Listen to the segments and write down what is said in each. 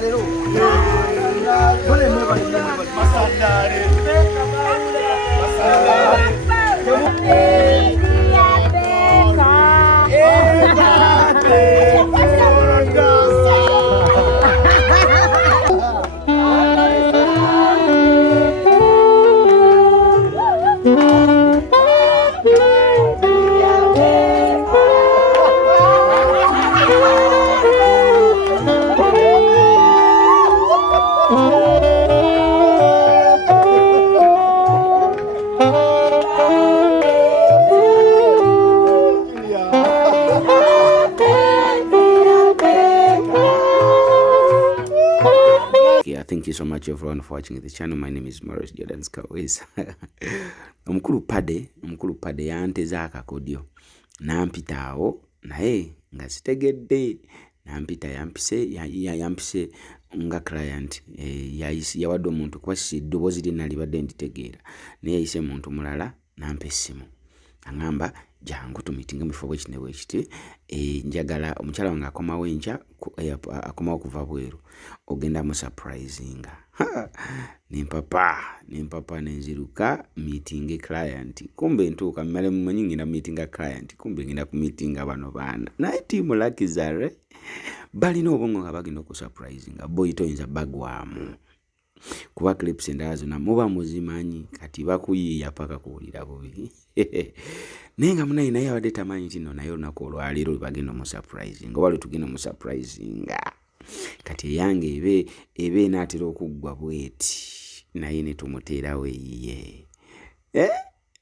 lero. Bole mwe bali masandare. Thank you so much everyone for watching the channel. My name is Maurice Jordan Kawesa. Omukulu pade yanteza akakodyo nampitaawo naye nga sitegedde nampita yampise nga client yawadde omuntu kuba eddoboozi lyenna libadde nditegeera naye yayise muntu mulala nampa essimu aŋŋamba jangu tumitinga mu kifo bwekiti ne bwekiti njagala omukyala wange akomawo enkya akomawo kuva bweru ogenda mu surprisinga nempapa nenziruka meeting client kumbe ntuuka mmale mumanyi ngenda meeting client kumbe ngenda ku meeting bano baana naye tiimu Lakizare balina obwongo nga bagenda okusurprisinga boy toyinza bagwamu kuba clips endala zonna muba muzimanyi kati bakuyiiya paka kuwulira bubi naye nga munayi naye abadde tamanyi nti nno naye olunaku olwaleero bagenda mu surprising oba lwetugenda mu surprisinga kati eyange ebe enaatera okuggwa bweti naye netumuteerawo eyiye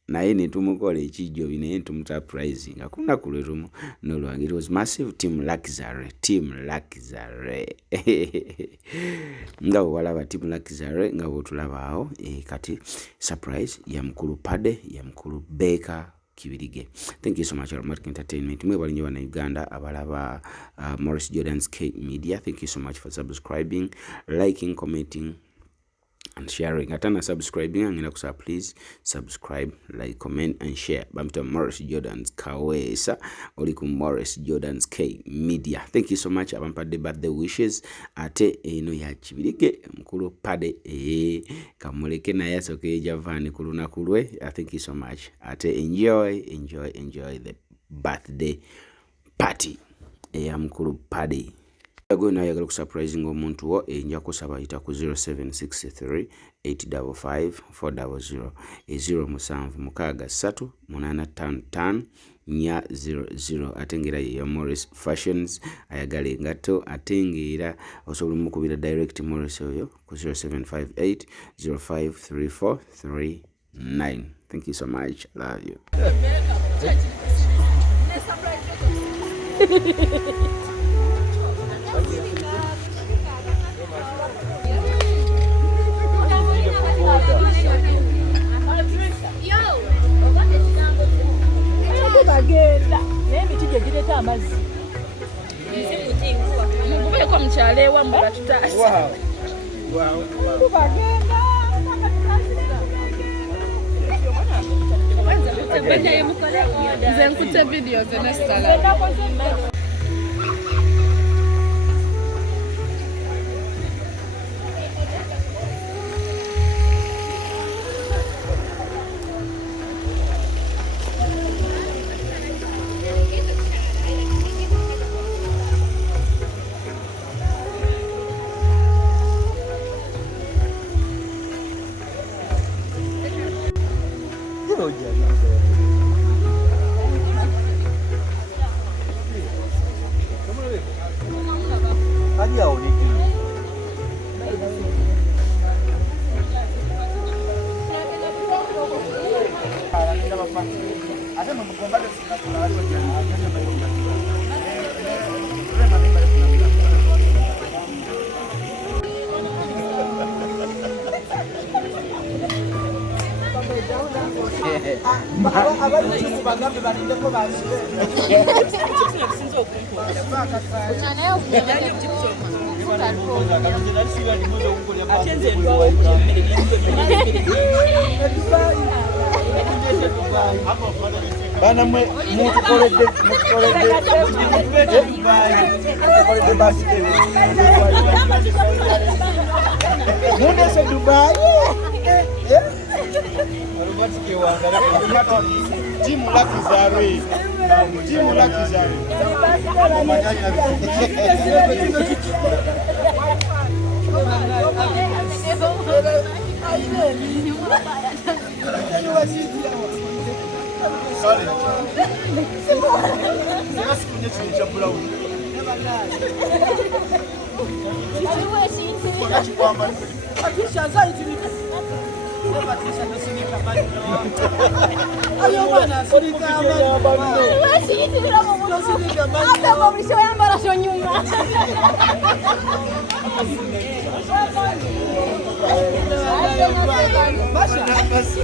naye netumukola ekijjobi naye ntumusurprisinga ku lunaku lwe lumu nolwange it was massive. Team Lakizare nga bwewalaba Team Lakizare nga bwotulabaawo kati surprise ya mukulu Pade ya mukulu Beka Kibirige. Thank you so much Aromatic Entertainment. Mwe balinyo bana Uganda abalaba Maurice Jordan's K Media. Thank you so much for subscribing, liking, commenting and sharing. Atana subscribing angina kusa, please subscribe, like, comment and share. Bamta Maurice Jordan's Kawesa oliku Maurice Jordan's K Media. Thank you so much abampadde birthday wishes ate eno ya Kibirige mukulu Pade kamuleke naye asoke javani ku lunaku lwe. Thank you so much ate enjoy the birthday party ya mukulu Pade. Go na yagala kusurprising omuntu wo enja kusaba ita ku 0763 855 400 0763855 atengera ya Maurice Fashions ayagala engato atengera osobola mukubira direct Maurice oyo ku 0758 053439. Thank you so much. Love you. Bagenda n'emiti gye gireeta amazzi mugubeko mukyala ewammwe batutaasa bagenda nze nkute vidiyo zenesala Bana mwe mutukoledde basi mundese Dubai timu Lakizarwe Sorry. Sasa sikunye chini cha brown. Wakati kwamba akisha zaidi ni Patricia ndo sinika bali. Ayo bwana sinika bali. Wewe sinika bali. Hata mabisho yamba la shonyuma. Basi na basi.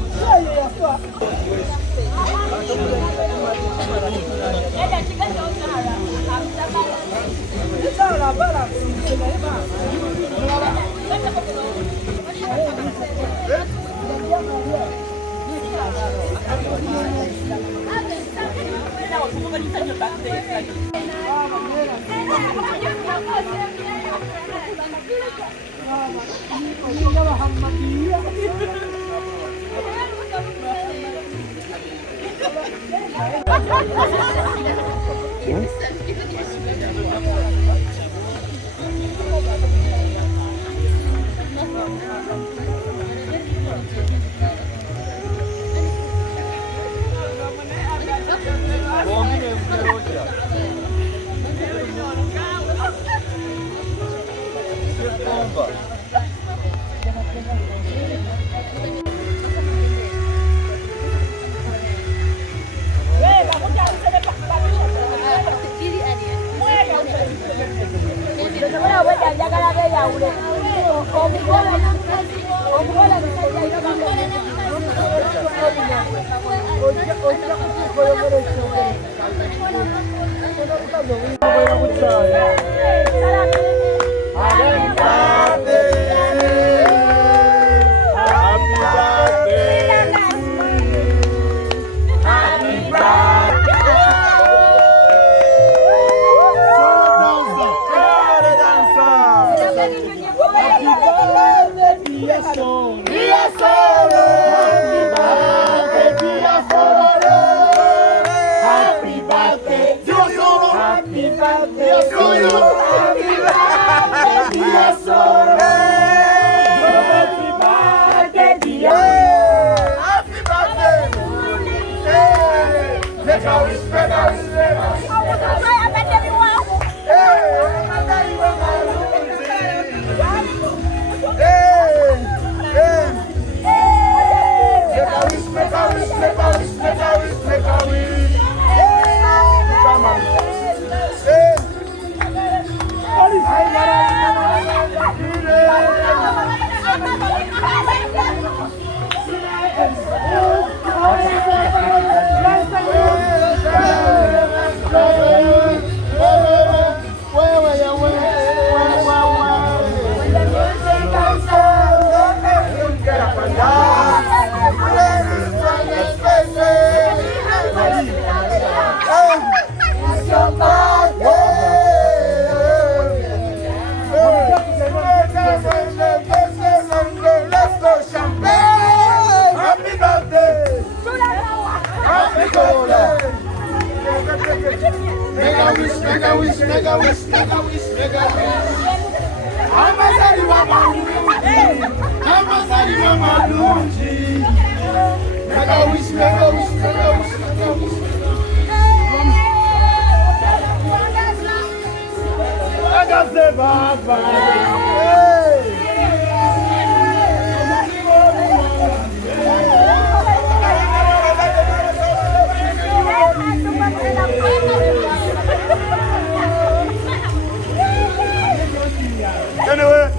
Anyway,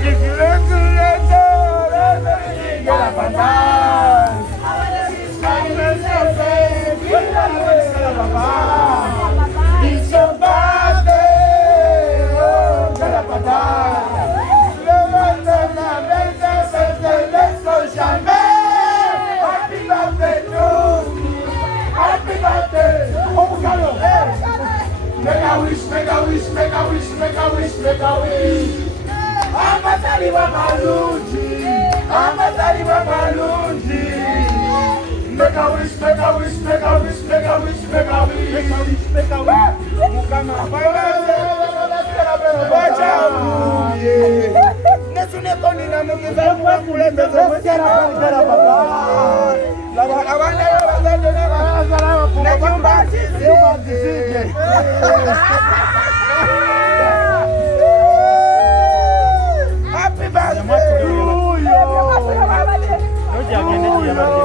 if you let it's your birthday, oh, let's go champagne. Happy birthday to Amazaliwa malungi. Amazaliwa malungi. Make a wish, make a wish, make a wish, make a wish, make a wish, make a wish, make a wish. Mukama baba, bacha uye. Nesune koni na mugiza kule beza kera baba. Laba abana bazande na bazala ko. Nyumba zizige. Happy birthday to you. Noja agende yabade.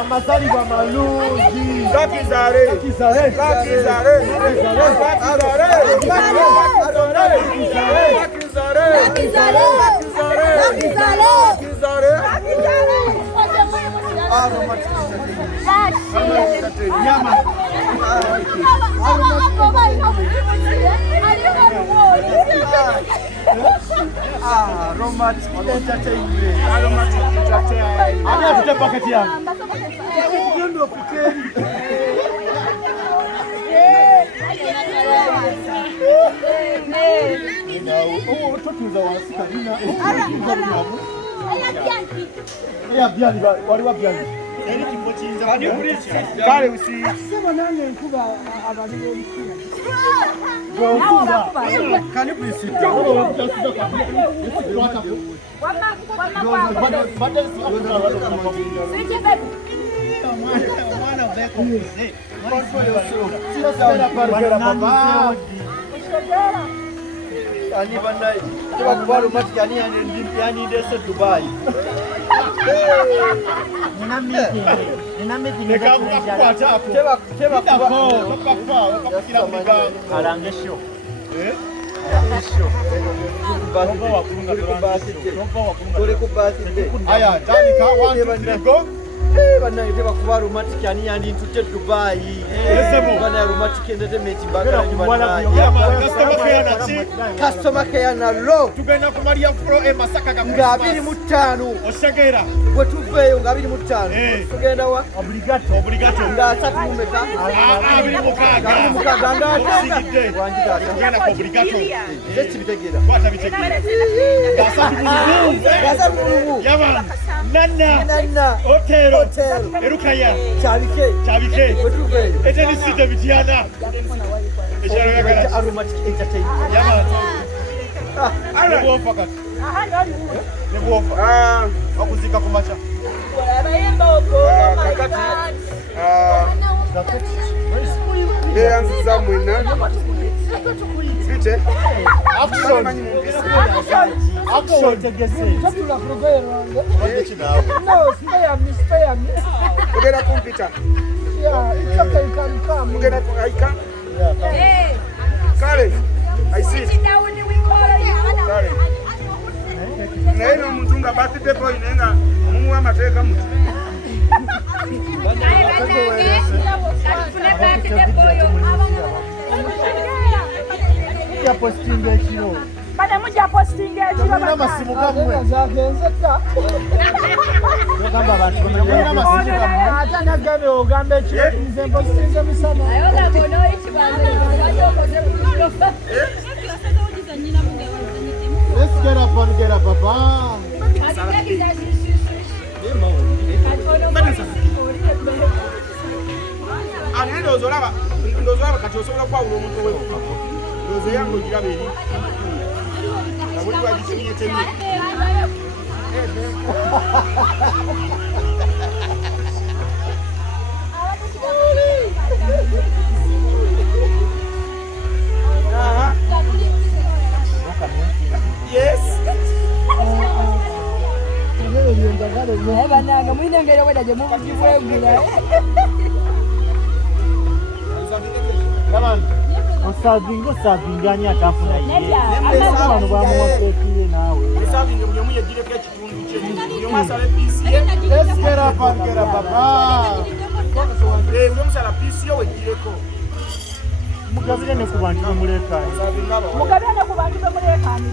Amazaliwa malungi. Kakizare. Romantic entertainment. Ani atute bucket yangu. Ndio fikiri. Oh, tutuza wasika dina. Ya biali wali wa biali. Eri kipochinza. Kale usi. Sema nani nkuba abalio mkina. Can you please sit down? Banayiteba kuba romantic yani yandi ntute Dubai bana romantic entertainment bagala nyuma customer care na low tugenda ku Maria Flo e Masaka ga 25 oshagera gwe tuveyo nga 25 tugenda wa obligato nga 3 mumeka 2 mukaga ngata wanjika tugenda ku obligato sisi bitegera kwata bitegera gasa mungu yaman nana hotel erukaya chabike wetuve eteni sita bitiana ejaro yakala aromatic entertainment yaman nebo fakat nebo akuzika kumacha abayemba okoma kakati yanzu zamwina Bitte. Action. Tegese. Tatula progrero. No, spare me. Ugenda kumpita. Yeah, it's okay, you can come. Ugenda kuaika. Yeah. Kale. I see. Kale. Neno mtunga birthday boy nenga mungu wa mateka mtu. Ya posting ekiro. Bana mujja posting ekiro bana masimu kamwe. Zagenza. Yogamba abantu bamenya masimu kamwe. Ata nagabe ogamba ekiro nze posting misana. Ayoga bono ekibanze. Let's get up, papa. Ando zolaba kati osobola kwawula omuntu we okako. Ndoze yango girabe eri. Nabuli wagisimye temye. Yes. Banaga mwinengere wedaje mu bwegula. Come on. osavingo savingani atafuna yeye abantu bamuwakekiye nawe savingo mnyemu yegireko ekitundu kye mnyemu asala piisi ye eskera pangera papa mnyemu sala piisi ye wegireko mugabire ne ku bantu bamulekani mugabire ne ku bantu bamulekani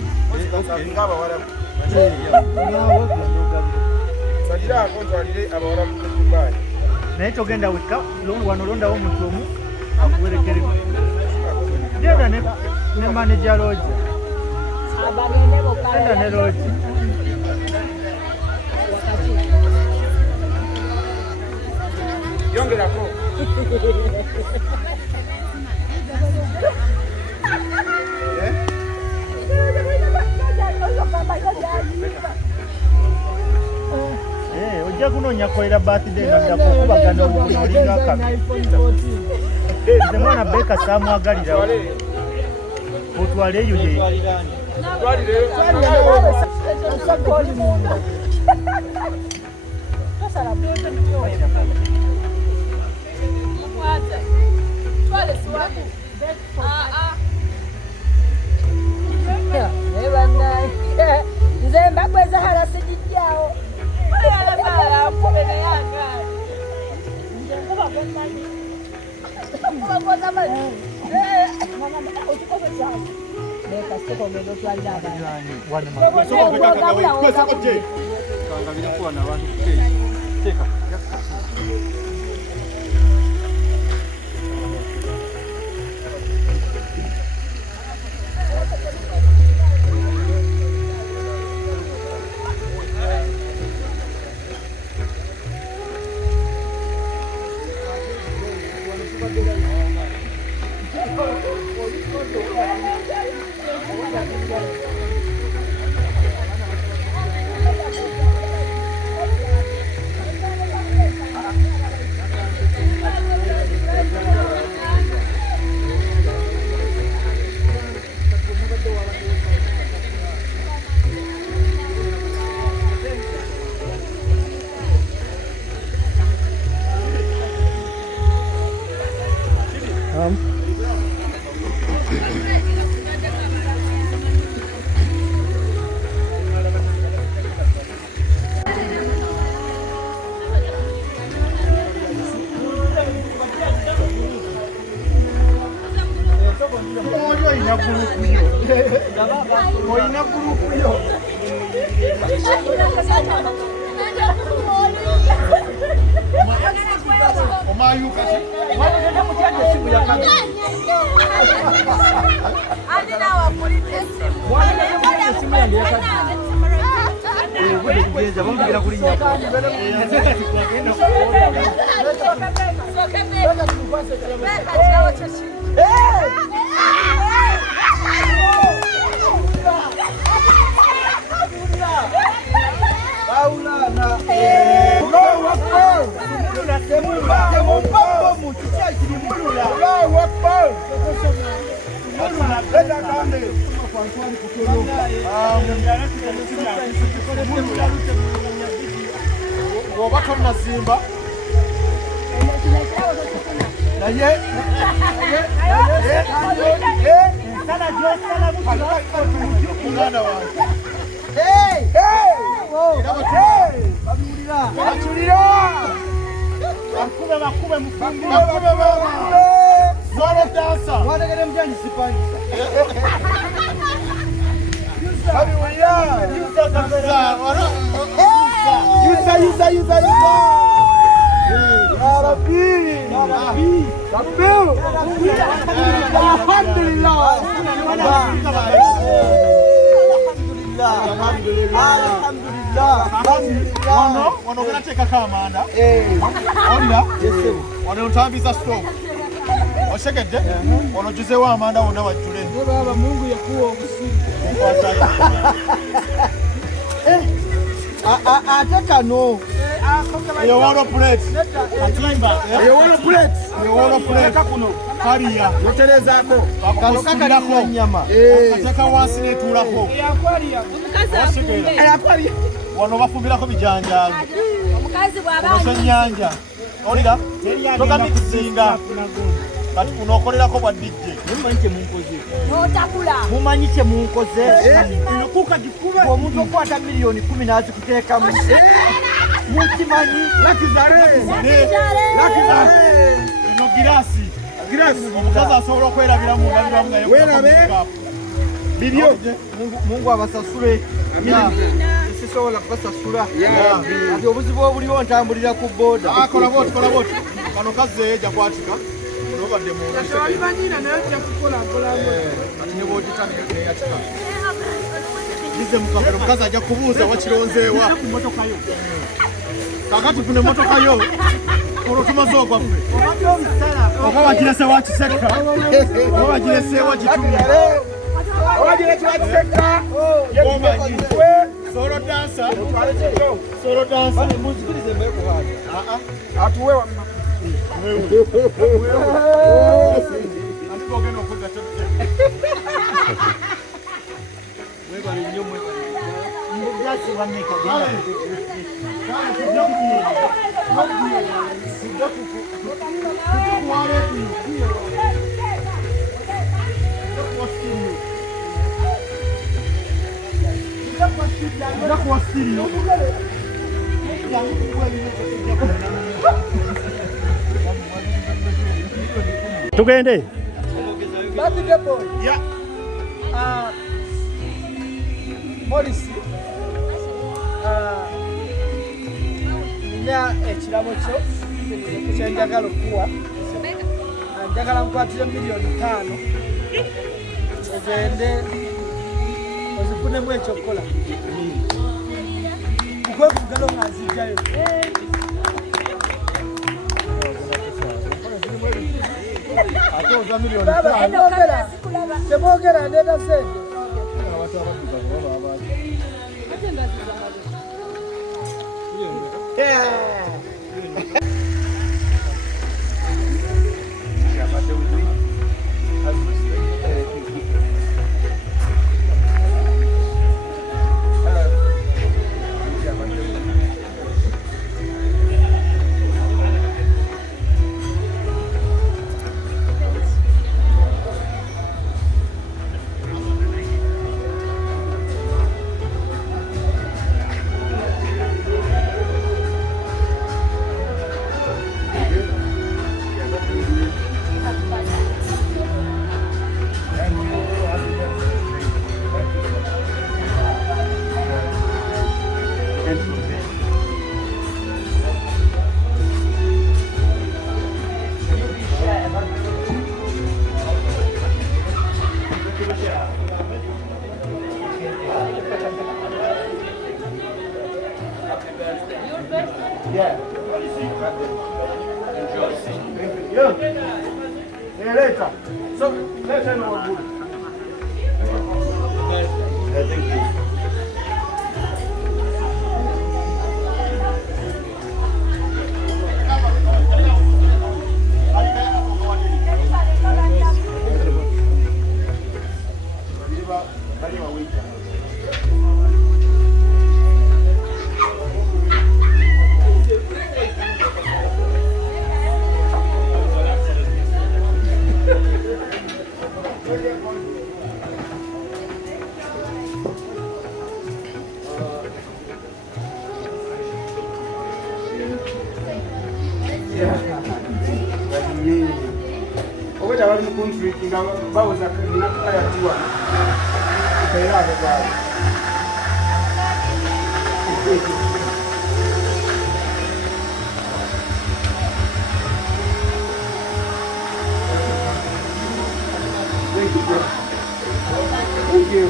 savinga abawarabu salira akontwalire abawarabu Dubai naye togenda wekka wano londawo omuntu omu akuwerekere genda ne manager Roger genda ne Roger yongerako ojja kunoonya kolera birthday nga ndakukubagana olinga kabi nze mwana Beka saamwagalira otwale eyo ye nze mbakweza hala sijijjaawo onotambiza stop oshegedde onojuzewo amanda wonna wajjule baba Mungu yakuwa obusiri ate kano eyowolo plate atimba eyowolo plate kuno kaliya yoterezaako kano kakalinya nyama kateka wansi netuulako wano bafumbirako bijanjalo omukazi bw'abaanyi ennyanja olira toga mikisinga kati kuno okolerako bwa DJ. Mumanyi kye munkoze. N'otakula. Mumanyi kye munkoze. Kuka gikuba. Omuntu okwata miliyoni 10 n'azikuteekamu. Mukimanyi. Lakizare. Eno girasi. Omukazi asobola okwerabiramu ngabiramu naye. Weerabe. Bibyo. Mungu abasasule. Sisobola kubasasula. Ati obuzibu obuliwo ntambulira ku booda. Kola boti. Kano kazze eja kwatika. Nobadde mu. Alibanyina naye ajja kukola mpolampola. Ati ne bwogita neyatika. Bize mukamera omukazi ajja kubuuza wakironzeewa. Kakati fune emmotoka yo. Olwo tumaze ogwaffe. Oba wagirese wakiseka. Oba wagirese wagitumya. Solo dansa. Muzikirize mbeko hali. Atuwe wa Antipogeno okuza chote. Mwebale nnyo mwebale. Mugasi wameka genda. Tugende. Birthday boy. Yeah. Morris. Nina ekirabo kyo kyenjagala okuwa. Njagala nkwatire miliyoni 5. Ogende ozifunemu ekyokukola. Okwevugalo nga nzijjayo. Ate oza miliyoni 5. Tebogera ndeeta sente. later. So later no good. Thank you. Thank you.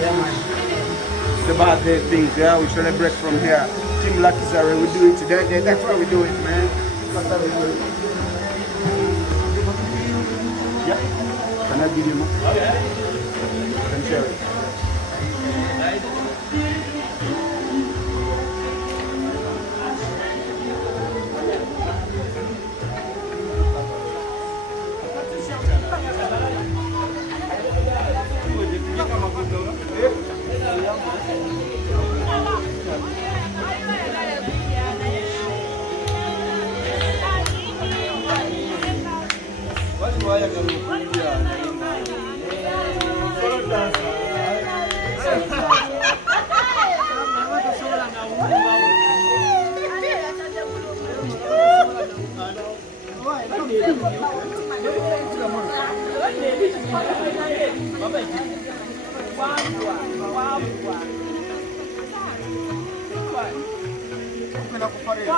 Yeah, man. It's about their things, yeah. We celebrate from here. Team Lakizare, we do it today. That's why we do it, man. That's how we do it. Yeah. Can I give you more? Oh, yeah. You can share it. kufariki.